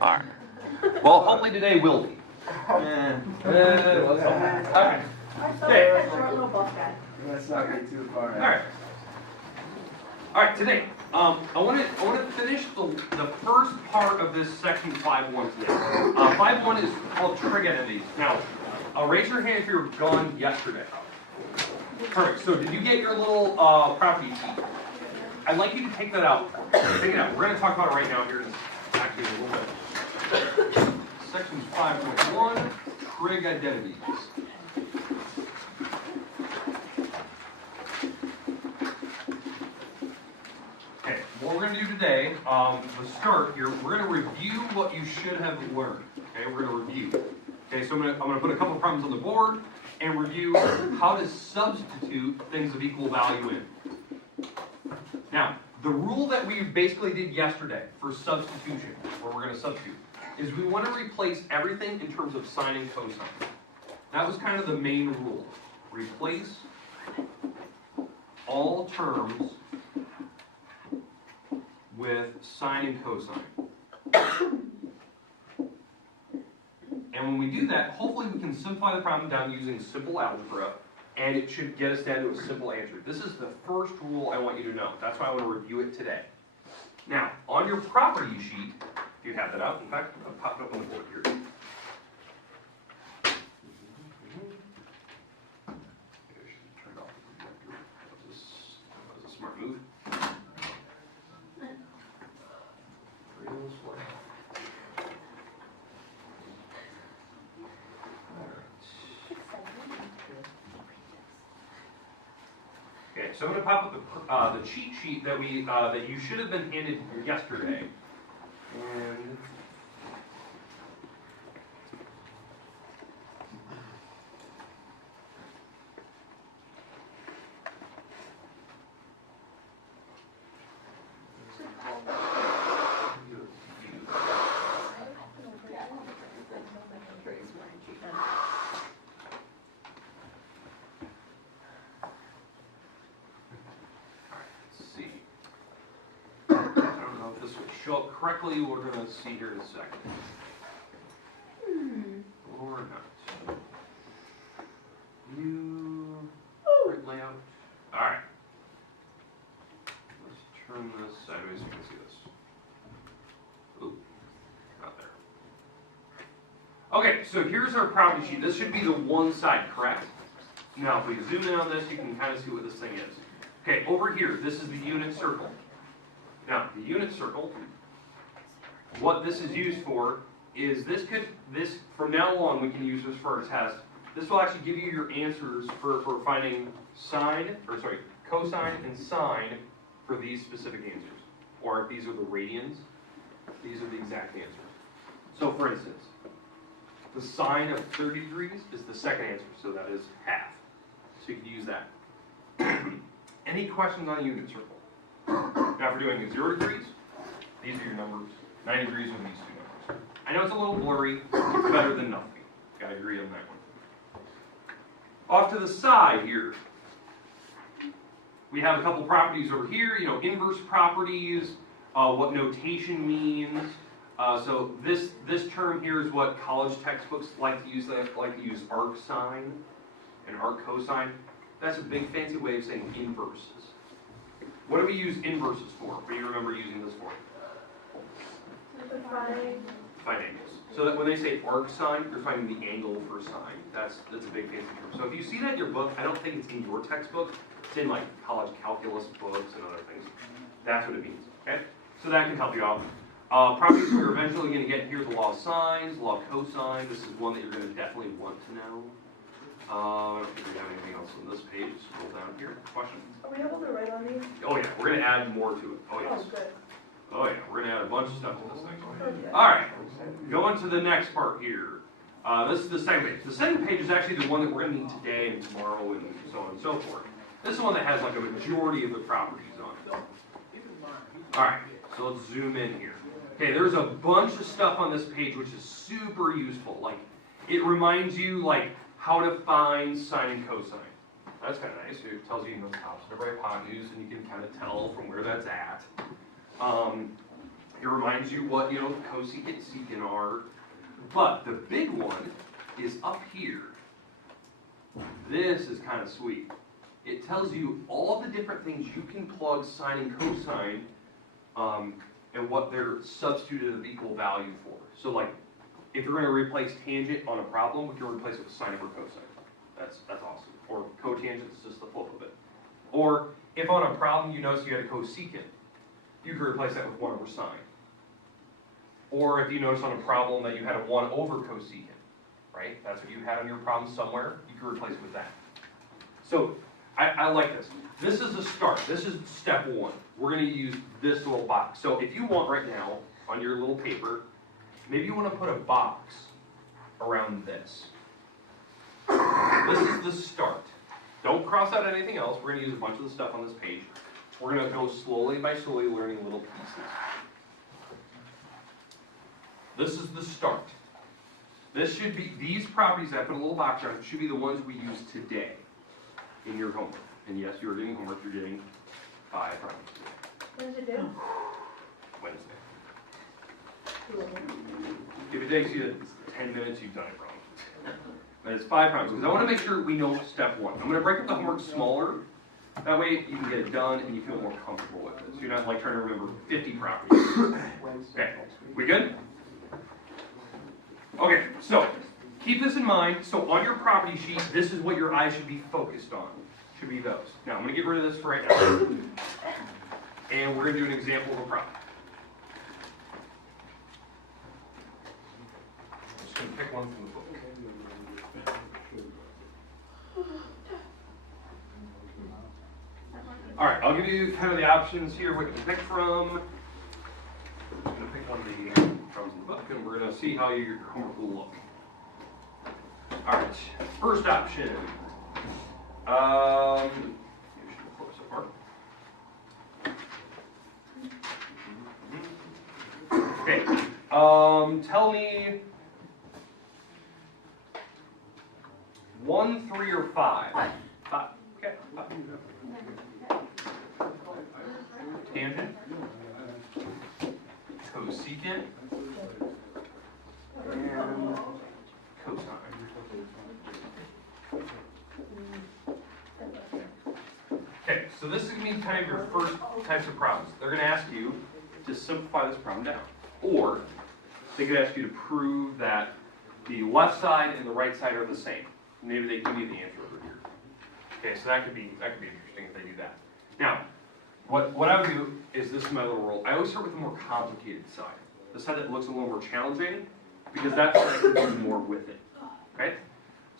All right. Well, hopefully today will be. Okay. Let's not get too far. All right. Today, I want to finish the first part of this section 5.1 today. 5.1 is called Trig Identities. Now, raise your hand if you were gone yesterday. Perfect. So, did you get your little property sheet? I'd like you to take that out. Take it out. We're going to talk about it right now here in actually a little bit. Section 5.1, Trig Identities. Okay, what we're going to do today, to start here, we're going to review what you should have learned. Okay, we're going to review. Okay, so I'm going to put a couple problems on the board and review how to substitute things of equal value in. Now, the rule that we basically did yesterday for substitution, where we're going to substitute, is we want to replace everything in terms of sine and cosine. That was kind of the main rule. Replace all terms with sine and cosine. And when we do that, hopefully we can simplify the problem down using simple algebra, and it should get us down to a simple answer. This is the first rule I want you to know. That's why I want to review it today. Now, on your property sheet, if you have that out, in fact, I'll pop it up on the board here. Turn off the projector. That was a smart move. Okay, so I'm going to pop up the cheat sheet that that you should have been handed yesterday, and show up correctly, we're going to see here in a second. Or not. Right layout. Alright. Let's turn this sideways so you can see this. Ooh, not there. Okay, so here's our property sheet. This should be the one side, correct? Now, if we zoom in on this, you can kind of see what this thing is. Okay, over here, this is the unit circle. Now, the unit circle, what this is used for is this from now on we can use this for a test. This will actually give you your answers for finding cosine and sine for these specific answers. Or if these are the radians, these are the exact answers. So for instance, the sine of 30 degrees is the second answer, so that is half. So you can use that. Any questions on a unit circle? Now, if we're doing 0 degrees, these are your numbers. 90 degrees are these two numbers. I know it's a little blurry. It's better than nothing. Got to agree on that one. Off to the side here, we have a couple properties over here. You know, inverse properties, what notation means. So this term here is what college textbooks like to use. They like to use arc sine and arc cosine. That's a big fancy way of saying inverses. What do we use inverses for? What do you remember using this for? Find angles. So that when they say arc sine, they're finding the angle for sine. That's a big fancy term. So if you see that in your book, I don't think it's in your textbook. It's in like college calculus books and other things. That's what it means. Okay? So that can help you out. Properties we're eventually going to get here: the law of sines, law of cosine. This is one that you're going to definitely want to know. I don't think we have anything else on this page. Scroll down here. Questions? Are we able to write on these? Oh yeah, we're going to add more to it. Oh yes. Oh, good. Oh yeah, we're going to add a bunch of stuff to this thing. Alright, going to the next part here. This is the second page. The second page is actually the one that we're going to need today and tomorrow and so on and so forth. This is the one that has like a majority of the properties on it. Alright, so let's zoom in here. Okay, there's a bunch of stuff on this page which is super useful. Like, it reminds you like how to find sine and cosine. That's kind of nice. It tells you the tops of every hypotenuse, and you can kind of tell from where that's at. It It reminds you what, cosecant, secant are. But the big one is up here. This is kind of sweet. It tells you all the different things you can plug sine and cosine and what they're substituted of equal value for. So like, if you're going to replace tangent on a problem, we can replace it with sine over cosine. That's awesome. Or cotangent is just the flip of it. Or if on a problem you notice you had a cosecant, you could replace that with 1 over sine. Or if you notice on a problem that you had a 1 over cosecant, right? That's what you had on your problem somewhere, you could replace it with that. So I like this. This is the start. This is step 1. We're going to use this little box. So if you want right now, on your little paper, maybe you want to put a box around this. This is the start. Don't cross out anything else. We're going to use a bunch of the stuff on this page. We're going to go slowly by slowly learning little pieces. This is the start. This should be, these properties that I put a little box around should be the ones we use today in your homework. And yes, you are getting homework. You're getting 5 problems today. What does it do? Wednesday. If it takes you 10 minutes, you've done it wrong. And it's 5 problems, because I want to make sure we know step 1. I'm going to break up the homework smaller. That way you can get it done and you feel more comfortable with it. So you're not like trying to remember 50 properties. Okay, we good? Okay, so keep this in mind. So on your property sheet, this is what your eyes should be focused on. Should be those. Now I'm going to get rid of this for right now. And we're going to do an example of a problem. I'm just going to pick one from the book. All right, I'll give you kind of the options here, what you can pick from. I'm going to pick one of the problems in the book, and we're going to see how your homework will look. All right, first option. Maybe I should pull this apart. Okay, tell me 1, 3, or 5. 5. Okay, 5. Tangent, cosecant, and cosine. Okay, so this is going to be kind of your first types of problems. They're going to ask you to simplify this problem down. Or they could ask you to prove that the left side and the right side are the same. Maybe they give you the answer over here. Okay, so that could be interesting if they do that. Now, what I would do is, this is my little rule. I always start with the more complicated side. The side that looks a little more challenging, because that's where I can do more with it. Okay?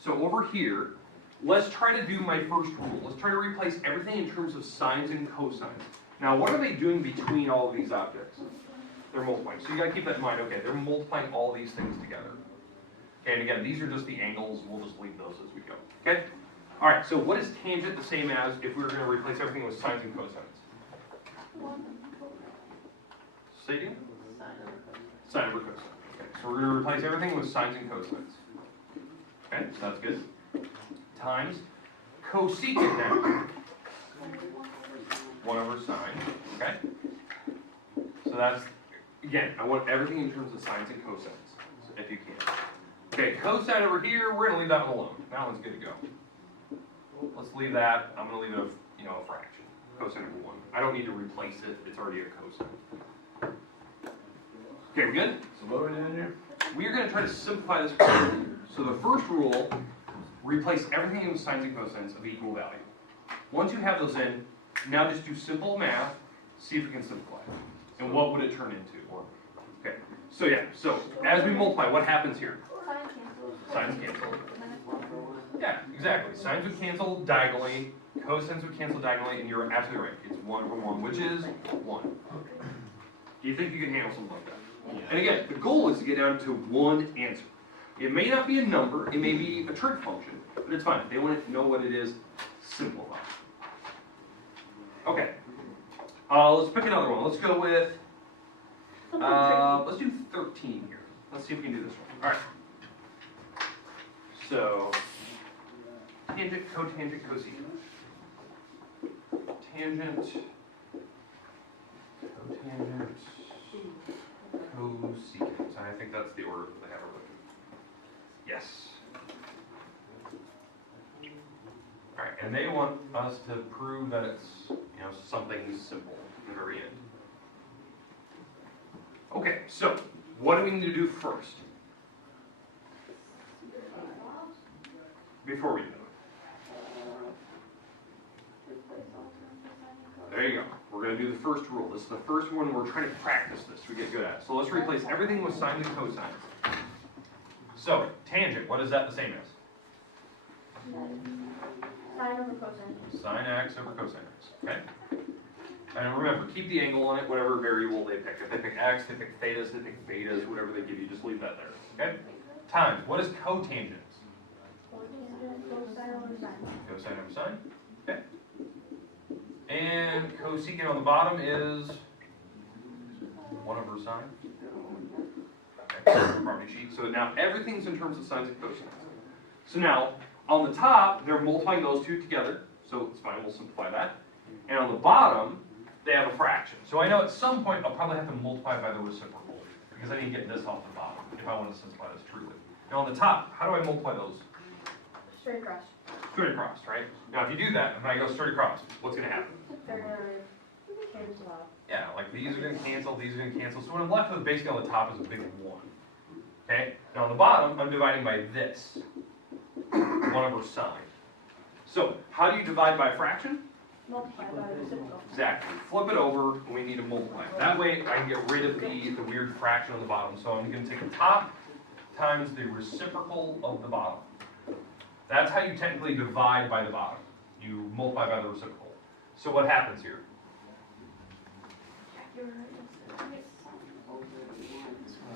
So over here, let's try to do my first rule. Let's try to replace everything in terms of sines and cosines. Now, what are they doing between all of these objects? They're multiplying. So you got to keep that in mind. Okay, they're multiplying all these things together. Okay, and again, these are just the angles. We'll just leave those as we go. Okay? All right, so what is tangent the same as if we were going to replace everything with sines and cosines? Say again? Sine over cosine. Okay, so we're going to replace everything with sines and cosines. Okay, so that's good. Times cosecant now. 1 over sine. Okay? So that's, again, I want everything in terms of sines and cosines, if you can. Okay, cosine over here, we're going to leave that one alone. That one's good to go. Let's leave that. I'm going to leave it a fraction. Cosine over 1. I don't need to replace it. It's already a cosine. Okay, we good? So what are we doing here? We are going to try to simplify this problem. So the first rule, replace everything with sines and cosines of equal value. Once you have those in, now just do simple math, see if we can simplify it. And what would it turn into? Okay, so yeah, so as we multiply, what happens here? Sines cancel. Yeah, exactly. Sines would cancel diagonally, cosines would cancel diagonally, and you're absolutely right. It's 1 over 1, which is 1. Do you think you can handle something like that? Yeah. And again, the goal is to get down to one answer. It may not be a number, it may be a trig function, but it's fine. If they want to know what it is, simplify. Okay. Let's pick another one. Let's go with, let's do 13 here. Let's see if we can do this one. All right. So, tangent, cotangent, cosecant. Tangent, cotangent, Cosecant. I think that's the order that they have it written. Yes. All right, and they want us to prove that it's, something simple in the very end. Okay, so what do we need to do first? Before we do it. There you go. We're going to do the first rule. This is the first one we're trying to practice this so we get good at it. So let's replace everything with sines and cosines. So, tangent, what is that the same as? Sine over cosine. Sine x over cosine x. Okay? And remember, keep the angle on it, whatever variable they pick. If they pick x, they pick thetas, they pick betas, whatever they give you, just leave that there. Okay? Times, what is cotangent? Cosine over sine. Cosine over sine. Okay? And cosecant on the bottom is 1 over sine. Okay, property sheet. So now everything's in terms of sines and cosines. So now, on the top, they're multiplying those two together. So it's fine, we'll simplify that. And on the bottom, they have a fraction. So I know at some point I'll probably have to multiply by the reciprocal, because I need to get this off the bottom if I want to simplify this truly. Now on the top, how do I multiply those? Straight across. Straight across, right? Now if you do that, and I go straight across, what's going to happen? They're going to cancel out. Yeah, like these are going to cancel, these are going to cancel. So what I'm left with basically on the top is a big 1. Okay? Now on the bottom, I'm dividing by this. 1 over sine. So how do you divide by a fraction? Multiply by the reciprocal. Exactly. Flip it over, and we need to multiply. That way I can get rid of the weird fraction on the bottom. So I'm going to take the top times the reciprocal of the bottom. That's how you technically divide by the bottom. You multiply by the reciprocal. So what happens here?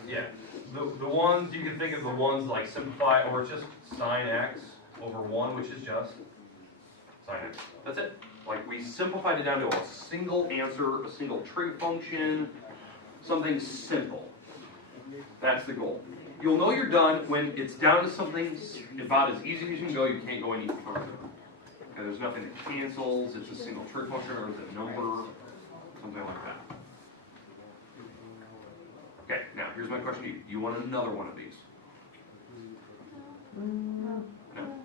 Yeah. The ones, you can think of the ones like simplify, or it's just sine x over 1, which is just sine x. That's it. Like we simplified it down to a single answer, a single trig function, something simple. That's the goal. You'll know you're done when it's down to something about as easy as you can go. You can't go any further. Okay, there's nothing that cancels. It's a single trig function or it's a number, something like that. Okay, now here's my question to you. Do you want another one of these? No?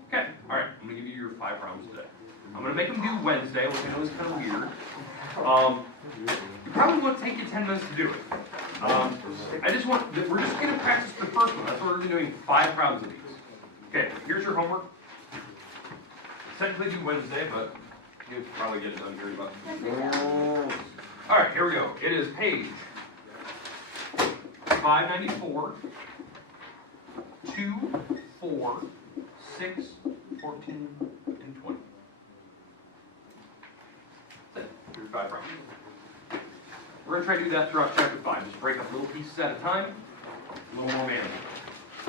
Okay, all right. I'm going to give you your 5 problems today. I'm going to make them do Wednesday, which I know is kind of weird. It probably won't take you 10 minutes to do it. We're just going to practice the first one. That's why we're going to be doing 5 problems of these. Okay, here's your homework. Technically due Wednesday, but you'll probably get it done here in about 2 weeks. All right, here we go. It is page 594, 2, 4, 6, 14, and 20. That's it. Here's 5 problems. We're going to try to do that throughout chapter 5. Just break up little pieces at a time, a little more manageable.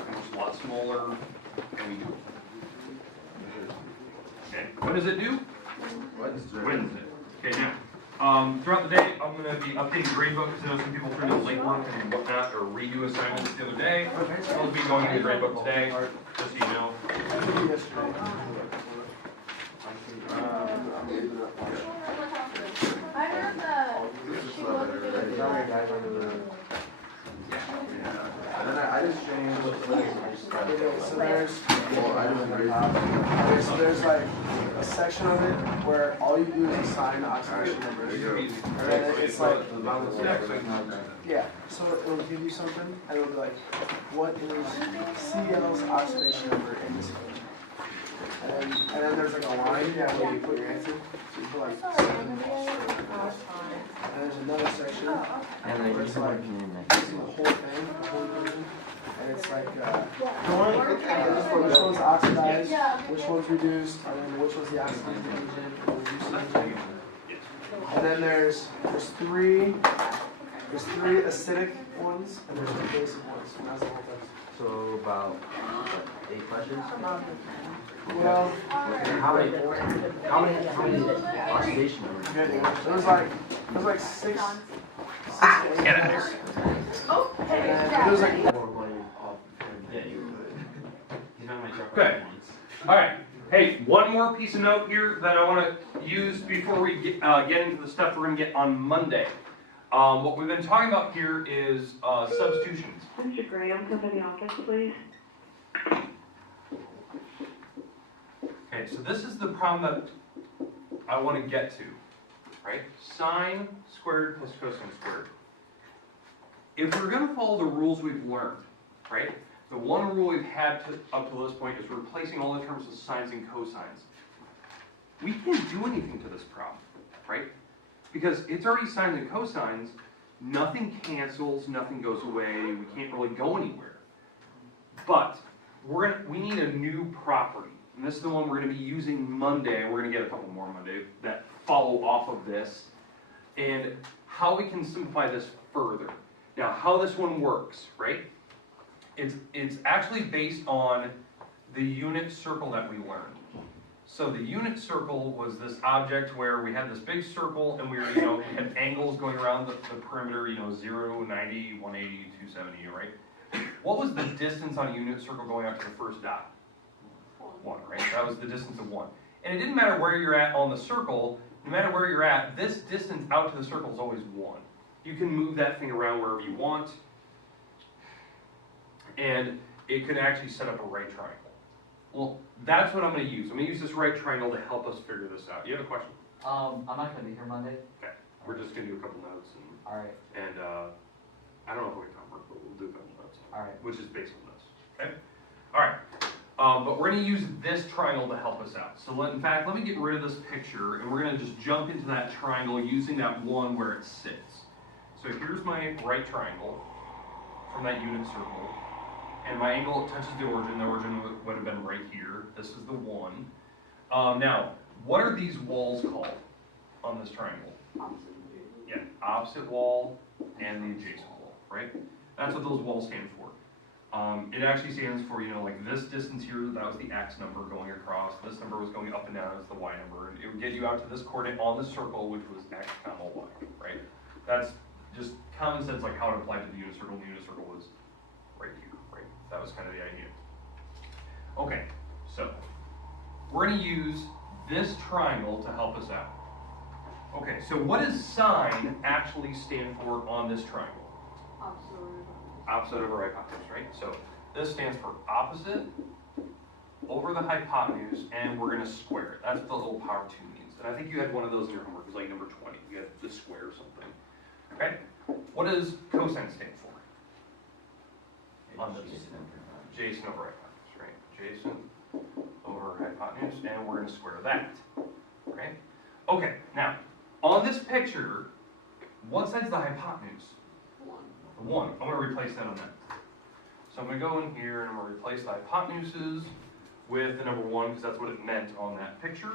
And it's a lot smaller, and we do it. Okay, when does it due? Wednesday. Okay, now, throughout the day, I'm going to be updating the gradebook because I know some people turned in late work and whatnot, or redo assignments the other day. So I'll be going into the gradebook today, just so you know. I heard that she wasn't going to do that. And then I just changed. So there's like a section of it where all you do is assign the oxidation numbers. And then it's like, yeah, so it'll give you something, and it'll be like, what is CL's oxidation number in this equation? And then there's like a line where you put your answer. So you put like 7. And there's another section where it's like, this is the whole thing, the whole equation. And it's like, which one's oxidized, which one's reduced, and then which one's the oxidized agent, and the reduced agent. And then there's 3 acidic ones, and there's 2 basic ones, and that's the whole thing. So about 8 questions? Well, How many oxidation numbers? there's like 6 to 8 Get out of ones. Oh, hey, And Dad. there's like, Yeah, you would. He's not my truck. Okay. All right. Hey, one more piece of note here that I want to use before we get into the stuff we're going to get on Monday. What we've been talking about here is substitutions. Mr. Graham, come to the office, please. Okay, so this is the problem that I want to get to, right? Sine squared plus cosine squared. If we're going to follow the rules we've learned, right? The one rule we've had up to this point is replacing all the terms with sines and cosines. We can't do anything to this problem, right? Because it's already sines and cosines, nothing cancels, nothing goes away, we can't really go anywhere. But we need a new property, and this is the one we're going to be using Monday, and we're going to get a couple more Monday that follow off of this, and how we can simplify this further. Now, how this one works, right? It's actually based on the unit circle that we learned. So the unit circle was this object where we had this big circle and we were, we had angles going around the perimeter, 0, 90, 180, 270, right? What was the distance on a unit circle going out to the first dot? 1, right? That was the distance of 1. And it didn't matter where you're at on the circle, no matter where you're at, this distance out to the circle is always 1. You can move that thing around wherever you want, and it could actually set up a right triangle. Well, that's what I'm going to use. I'm going to use this right triangle to help us figure this out. You have a question? I'm not gonna be here Monday. Okay. We're just going to do a couple notes. Alright, And I don't know if we can cover, but we'll do a couple notes. alright. Which is based on this. Okay? Alright. But we're going to use this triangle to help us out. So in fact, let me get rid of this picture, and we're going to just jump into that triangle using that one where it sits. So here's my right triangle from that unit circle. And my angle touches the origin. The origin would have been right here. This is the 1. Now, what are these walls called on this triangle? Yeah, opposite wall and the adjacent wall, right? That's what those walls stand for. It actually stands for, like this distance here, that was the x number going across. This number was going up and down as the y number. And it would get you out to this coordinate on the circle, which was x comma y, right? That's just common sense, like how it applied to the unit circle. The unit circle was right here, right? That was kind of the idea. Okay, so we're going to use this triangle to help us out. Okay, so what does sine actually stand for on this triangle? Opposite over hypotenuse, right? So this stands for opposite over the hypotenuse, and we're going to square it. That's what the little power 2 means. And I think you had one of those in your homework. It was like number 20. You had the square or something. Okay? What does cosine stand for? On this. Adjacent over hypotenuse, right? Adjacent over hypotenuse, and we're going to square that. Okay? Okay, now, on this picture, what side's the hypotenuse? 1. I'm going to replace that on that. So I'm going to go in here and I'm going to replace the hypotenuses with the number 1 because that's what it meant on that picture.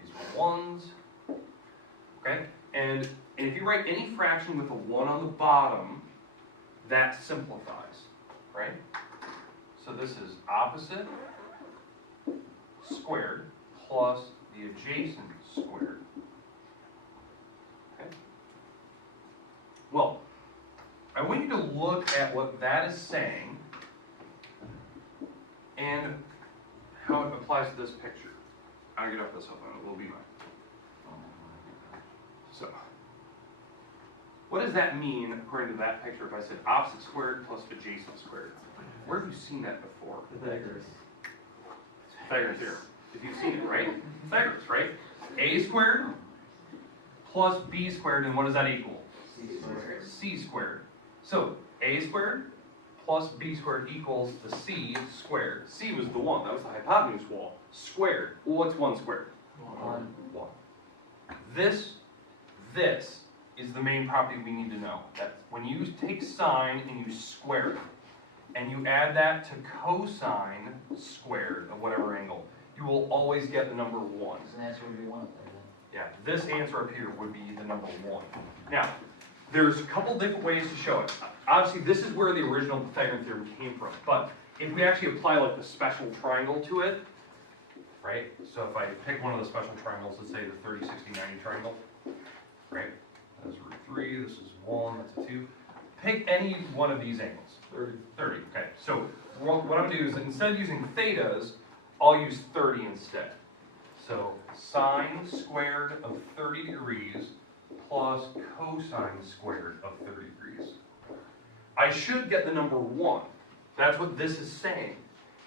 These are 1s. Okay? And if you write any fraction with a 1 on the bottom, that simplifies. Right? So this is opposite squared plus the adjacent squared. Okay? Well, I want you to look at what that is saying and how it applies to this picture. I'll get off this cell phone, it will be mine. So, what does that mean according to that picture if I said opposite squared plus adjacent squared? Where have you seen that before? Pythagoras. Pythagoras here. If you've seen it, right? Pythagoras, right? A squared plus b squared, and what does that equal? C squared. C squared. So, a squared plus b squared equals the c squared. C was the 1, that was the hypotenuse wall. Squared. Well, what's 1 squared? 1. 1. This is the main property we need to know. That when you take sine and you square it, and you add that to cosine squared of whatever angle, you will always get the number 1. So the answer would be 1 up there then. Yeah, this answer up here would be the number 1. Now, there's a couple different ways to show it. Obviously, this is where the original Pythagorean theorem came from, but if we actually apply like the special triangle to it, right? So if I pick one of the special triangles, let's say the 30, 60, 90 triangle, right? That's root 3, this is 1, that's a 2. Pick any one of these angles. 30, okay. So what I'm going to do is instead of using thetas, I'll use 30 instead. So sine squared of 30 degrees plus cosine squared of 30 degrees. I should get the number 1. That's what this is saying.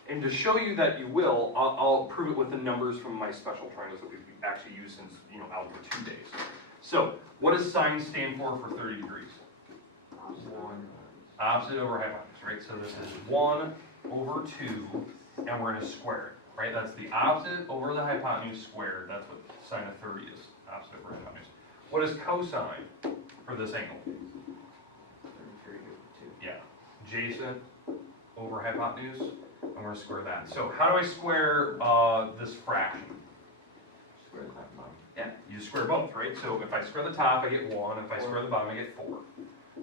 And to show you that you will, I'll prove it with the numbers from my special triangles that we've actually used since, algebra 2 days. So, what does sine stand for 30 degrees? Opposite over hypotenuse, right? So this is 1 over 2, and we're going to square it, right? That's the opposite over the hypotenuse squared. That's what sine of 30 is, opposite over hypotenuse. What is cosine for this angle? Yeah, adjacent over hypotenuse, and we're going to square that. So how do I square this fraction? Square the top and bottom. Yeah, you square both, right? So if I square the top, I get 1. If I square the bottom, I get 4.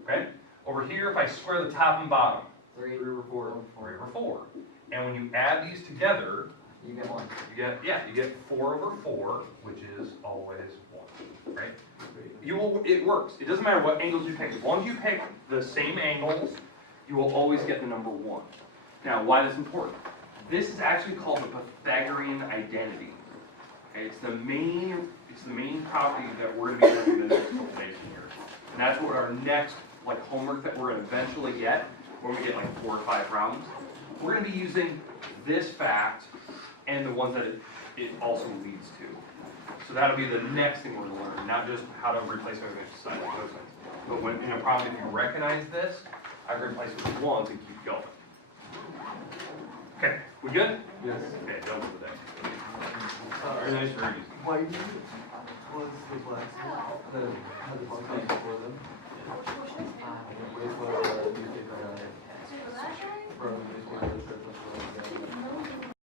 Okay? Over here, if I square the top and bottom, 3 over 4. 3 over 4. And when you add these together, You get 1. you get 4 over 4, which is always 1, right? It works. It doesn't matter what angles you pick. As long as you pick the same angles, you will always get the number 1. Now, why that's important? This is actually called the Pythagorean identity. Okay, it's the main property that we're going to be learning the next couple days here. And that's what our next homework that we're going to eventually get, when we get 4 or 5 rounds. We're going to be using this fact and the ones that it also leads to. So that'll be the next thing we're going to learn, not just how to replace everything with sine and cosine. But when in a problem, if you recognize this, I can replace it with ones and keep going. Okay, we good? Yes. Okay, done for the day. Very nice, very easy. Why do you? What's the class? Had the function before them. Wait for the newspaper from the newspaper.